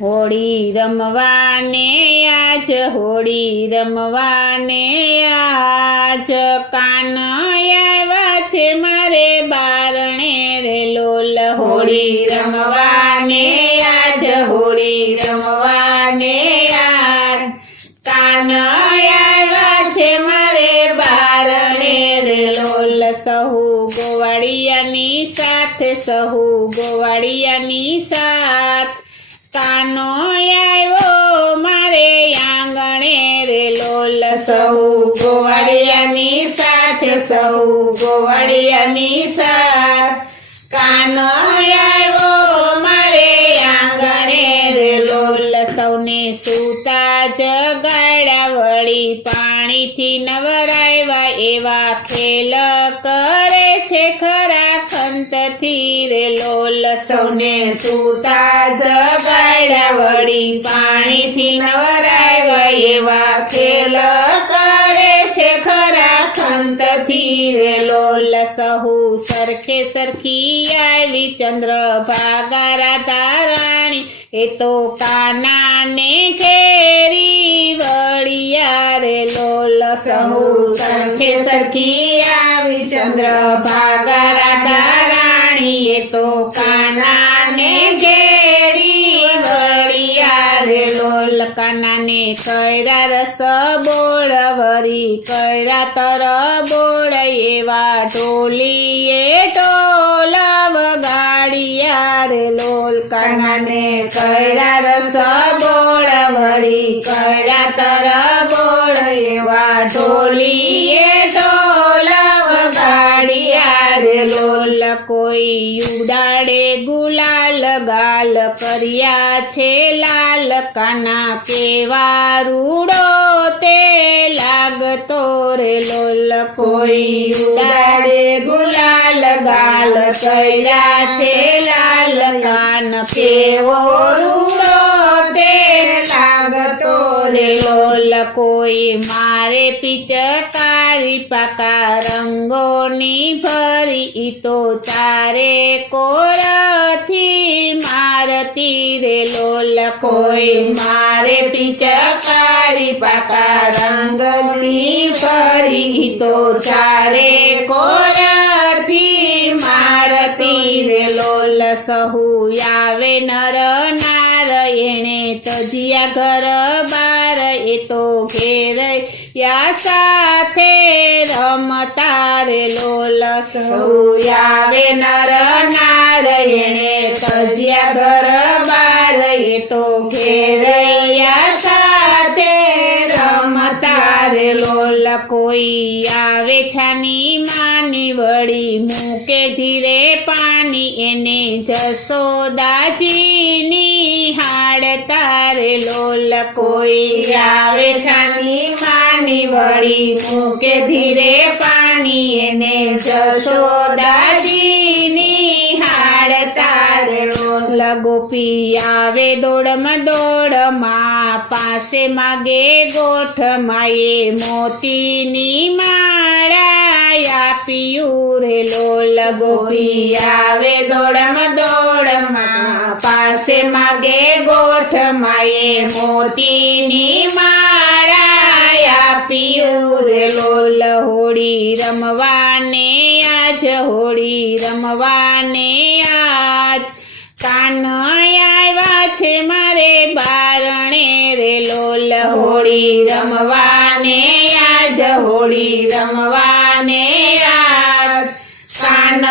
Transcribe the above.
હોળી રમવાને આજ હોળી રમવાને આજ કાન આવ્યા છે મારે બારણે રે લોલ હોળી રમવાને આજ હોળી રમવાને આજ કાન આવ્યા છે મારે બારણે રે લોલ સહુ ગોવાળિયાની સાથે સહુ ગોવાળિયાની સાથ કાનો આવ્યો મારે આંગણે રે લોલ સહુ ગોવાળિયાની સાથે સહુ ગોવાળિયાની સાથ કાનો આવ્યો મારે આંગણે રે લોલ સૌને સૂતા જગાડ્યા વળી પાણીથી નવરાવ્યા એવા ખેલ કરે છે ખરા ખંતથી રે લોલ સૌને સૂતા જગાડ્યા વળી પાણીથી નવરાવ્યા એવા ખેલ કરે છે ખરા ખંતથી રે લોલ સહુ સરખે સરખી આવી ચંદ્રભાગા રાધા રાણી એ તો કાનાને ઘેરી વળિયા રે લોલ સહુ સરખે સરખી આવી ચંદ્રભાગા રાધા રાણી એ તો કાનાને ઘેરી વળિયા રે લોલ કાનાને કર્યા રસ બોળ વરી કર્યા તર બોળ એવા ઢોલીએ ઢોલ વગાડ્યા રે લોલ કાનાને કર્યા રસ બોળ વરી કર્યા તર બોળ એવા ઢોલીએ ઢોલ વગાડ્યા રે લોલ કોઈ ઉડાડે ગુલાલ ગાલ કર્યા છે લાલ કાના કેવા રૂડો તે લાગતો રે લોલ કોઈ ઉડાડે ગુલાલ ગાલ કર્યા છે લાલ કાન કેવો રૂડો તે લાગતો રે લોલ કોઈ મારે પિચકારી પાકા રંગોની ભરી ઈ તો ચારે કોરથી મારતી રે લોલ કોઈ મારે પિચકારી પાકા રંગની ભરી ઈ તો ચારે કોરથી મારતી રે લોલ સહુ આવે નર નાર એણે તજિયા ઘર બાર એ તો ઘેરયા સાથે રમતા રે લોલ સહુ આવે નર નાર એણે તજિયા ઘર બાર એ તો ઘેરયા સાથે રમતા રે લોલ કોઈ આવે છાની માની વળી મૂકે ધીરે પાણી એને જસોદાજીની હાડતા રે લોલ કોઈ આવે છાની માની વળી મૂકે ધીરે પાણી એને જસોદાજીની હાડતા રે લોલ ગોપી આવે દોડમાં દોડમાં પાસે માગે ગોઠ માએ મોતીની માળા આપ્યું રે લોલ ગોપી આવે દોડમાં દોડમાં પાસે માગે ગોઠ માએ મોતીની માળા આપ્યું રે લોલ હોળી રમવાને આજ હોળી રમવાને આજ કાન આવ્યા છે મારે બારણે રે લોલ હોળી રમવાને આજ હોળી રમવાને આજ કાન